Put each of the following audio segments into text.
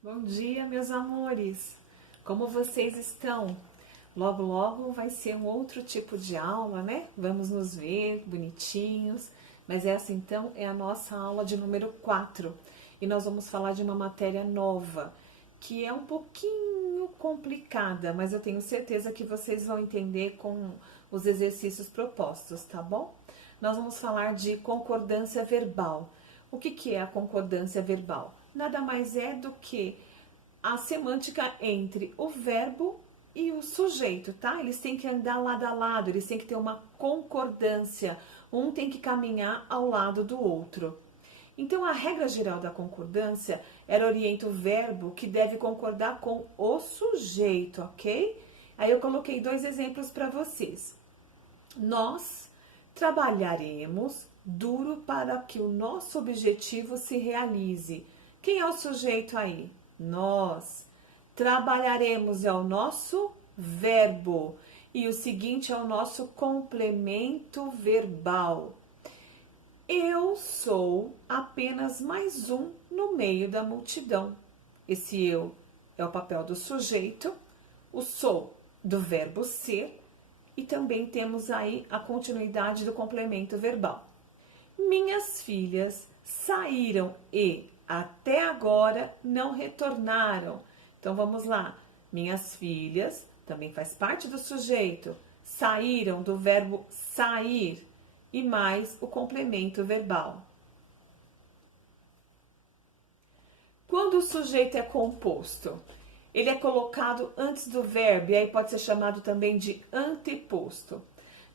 Bom dia, meus amores! Como vocês estão? Logo, logo vai ser um outro tipo de aula, né? Vamos nos ver bonitinhos. Mas essa então é a nossa aula de número 4. E nós vamos falar de uma matéria nova, que é um pouquinho complicada, mas eu tenho certeza que vocês vão entender com os exercícios propostos, tá bom? Nós vamos falar de concordância verbal. O que é a concordância verbal? Nada mais é do que a semântica entre o verbo e o sujeito, tá? Eles têm que andar lado a lado, eles têm que ter uma concordância, um tem que caminhar ao lado do outro. Então, a regra geral da concordância era orienta o verbo que deve concordar com o sujeito, ok? Aí eu coloquei 2 exemplos para vocês. Nós trabalharemos duro para que o nosso objetivo se realize. Quem é o sujeito aí? Nós. Trabalharemos é o nosso verbo. E o seguinte é o nosso complemento verbal. Eu sou apenas mais um no meio da multidão. Esse eu é o papel do sujeito, o sou do verbo ser e também temos aí a continuidade do complemento verbal. Minhas filhas saíram e até agora não retornaram. Então vamos lá. Minhas filhas também faz parte do sujeito. Saíram do verbo sair e mais o complemento verbal. Quando o sujeito é composto, ele é colocado antes do verbo e aí pode ser chamado também de anteposto.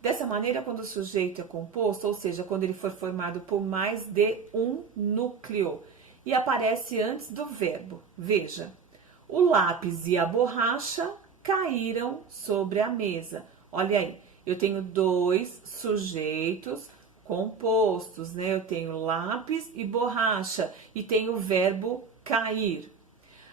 Dessa maneira, quando o sujeito é composto, ou seja, quando ele for formado por mais de um núcleo e aparece antes do verbo. Veja, o lápis e a borracha caíram sobre a mesa. Olha aí, eu tenho 2 sujeitos compostos, né? Eu tenho lápis e borracha e tenho o verbo cair.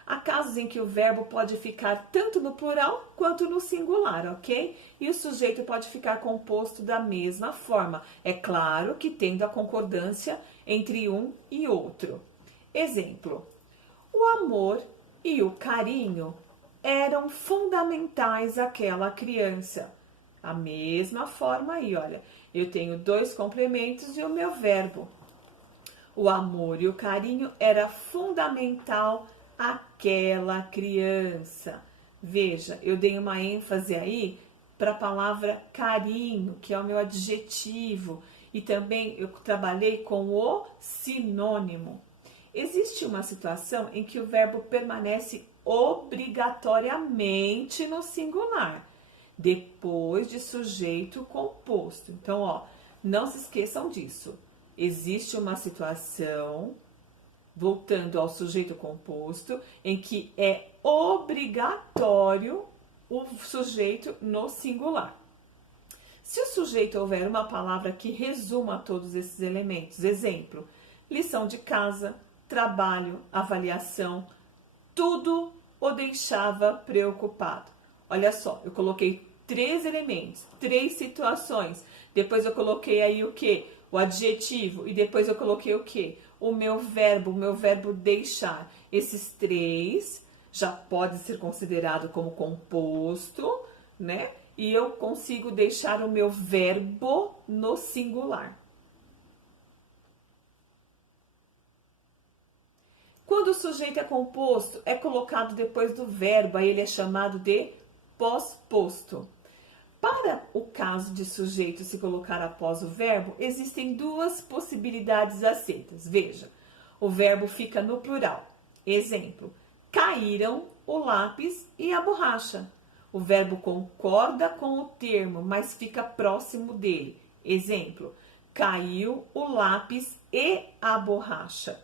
Há casos em que o verbo pode ficar tanto no plural quanto no singular, ok? E o sujeito pode ficar composto da mesma forma. É claro que tendo a concordância entre um e outro. Exemplo: o amor e o carinho eram fundamentais àquela criança. A mesma forma aí, olha, eu tenho 2 complementos e o meu verbo. O amor e o carinho era fundamental àquela criança. Veja, eu dei uma ênfase aí para a palavra carinho, que é o meu adjetivo, e também eu trabalhei com o sinônimo. Existe uma situação em que o verbo permanece obrigatoriamente no singular, depois de sujeito composto. Então, ó, não se esqueçam disso. Existe uma situação, voltando ao sujeito composto, em que é obrigatório o sujeito no singular. Se o sujeito houver uma palavra que resuma todos esses elementos, exemplo, lição de casa, trabalho, avaliação, tudo o deixava preocupado. Olha só, eu coloquei 3 elementos, 3 situações. Depois eu coloquei aí o quê? O adjetivo. E depois eu coloquei o quê? O meu verbo deixar. Esses 3 já pode ser considerado como composto, né? E eu consigo deixar o meu verbo no singular. Quando o sujeito é composto, é colocado depois do verbo, aí ele é chamado de pós-posto. Para o caso de sujeito se colocar após o verbo, existem 2 possibilidades aceitas. Veja, o verbo fica no plural. Exemplo, caíram o lápis e a borracha. O verbo concorda com o termo, mas fica próximo dele. Exemplo, caiu o lápis e a borracha.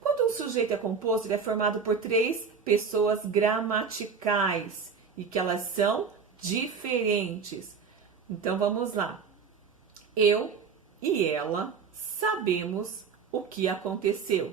Quando um sujeito é composto, ele é formado por 3 pessoas gramaticais e que elas são diferentes. Então vamos lá. Eu e ela sabemos o que aconteceu.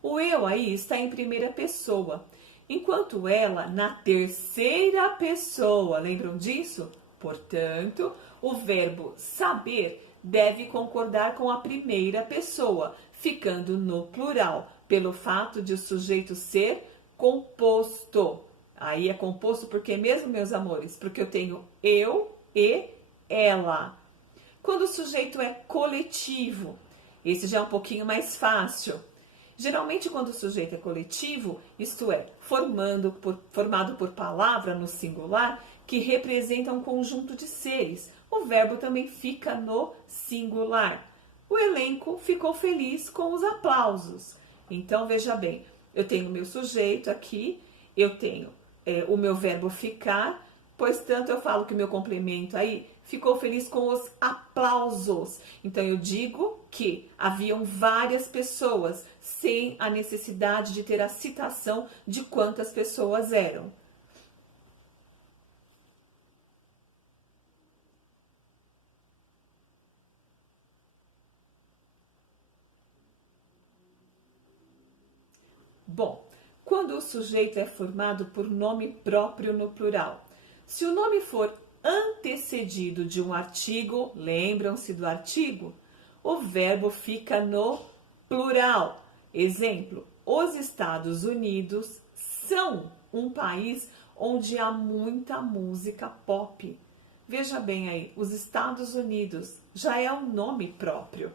O eu aí está em primeira pessoa, enquanto ela na terceira pessoa. Lembram disso? Portanto, o verbo saber deve concordar com a primeira pessoa, ficando no plural, pelo fato de o sujeito ser composto. Aí é composto porque mesmo, meus amores? Porque eu tenho eu e ela. Quando o sujeito é coletivo, esse já é um pouquinho mais fácil. Geralmente, quando o sujeito é coletivo, isto é, formado por palavra no singular, que representa um conjunto de seres, o verbo também fica no singular. O elenco ficou feliz com os aplausos. Então, veja bem, eu tenho o meu sujeito aqui, eu tenho o meu verbo ficar, pois tanto eu falo que o meu complemento aí ficou feliz com os aplausos. Então eu digo que haviam várias pessoas sem a necessidade de ter a citação de quantas pessoas eram. Bom, quando o sujeito é formado por nome próprio no plural, se o nome for antecedido de um artigo, lembram-se do artigo? O verbo fica no plural. Exemplo, os Estados Unidos são um país onde há muita música pop. Veja bem aí, os Estados Unidos já é um nome próprio.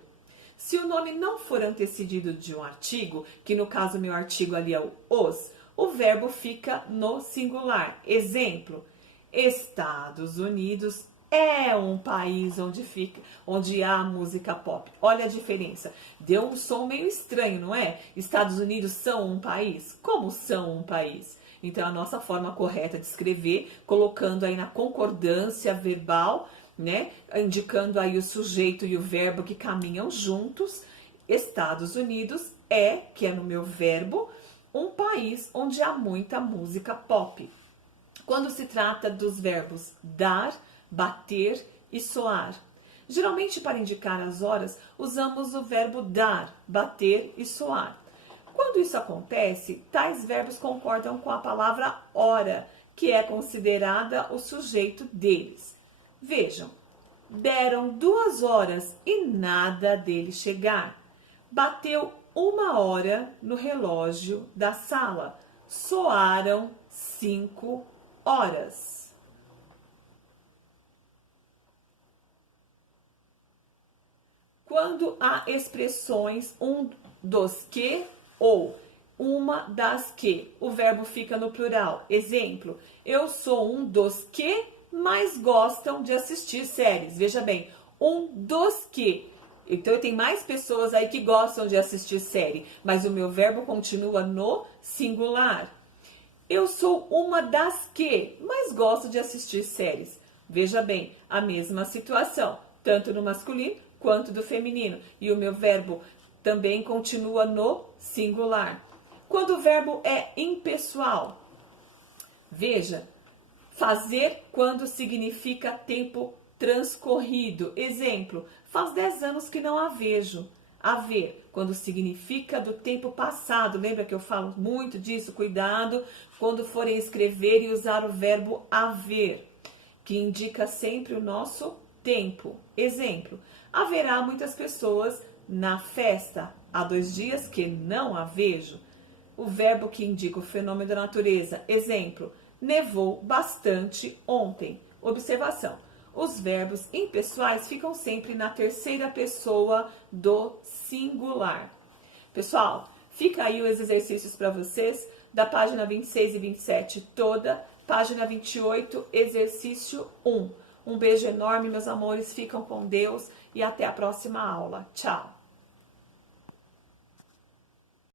Se o nome não for antecedido de um artigo, que no caso meu artigo ali é o verbo fica no singular. Exemplo, Estados Unidos é um país onde há música pop. Olha a diferença. Deu um som meio estranho, não é? Estados Unidos são um país? Como são um país? Então, a nossa forma correta de escrever, colocando aí na concordância verbal, né? Indicando aí o sujeito e o verbo que caminham juntos. Estados Unidos que é no meu verbo, um país onde há muita música pop. Quando se trata dos verbos dar, bater e soar. Geralmente, para indicar as horas, usamos o verbo dar, bater e soar. Quando isso acontece, tais verbos concordam com a palavra hora, que é considerada o sujeito deles. Vejam, deram 2 horas e nada dele chegar. Bateu 1 hora no relógio da sala. Soaram 5 horas. Quando há expressões um dos que ou uma das que, o verbo fica no plural. Exemplo, eu sou um dos que mais gostam de assistir séries. Veja bem, um dos que. Então, eu tenho mais pessoas aí que gostam de assistir série, mas o meu verbo continua no singular. Eu sou uma das que mais gosto de assistir séries. Veja bem, a mesma situação, tanto no masculino quanto do feminino. E o meu verbo também continua no singular. Quando o verbo é impessoal, veja, fazer quando significa tempo transcorrido. Exemplo, faz 10 anos que não a vejo. Haver, quando significa do tempo passado. Lembra que eu falo muito disso? Cuidado quando forem escrever e usar o verbo haver, que indica sempre o nosso tempo. Exemplo, haverá muitas pessoas na festa. Há 2 dias que não a vejo. O verbo que indica o fenômeno da natureza. Exemplo, nevou bastante ontem. Observação. Os verbos impessoais ficam sempre na terceira pessoa do singular. Pessoal, fica aí os exercícios para vocês da página 26 e 27 toda, página 28, exercício 1. Um beijo enorme, meus amores, ficam com Deus e até a próxima aula. Tchau!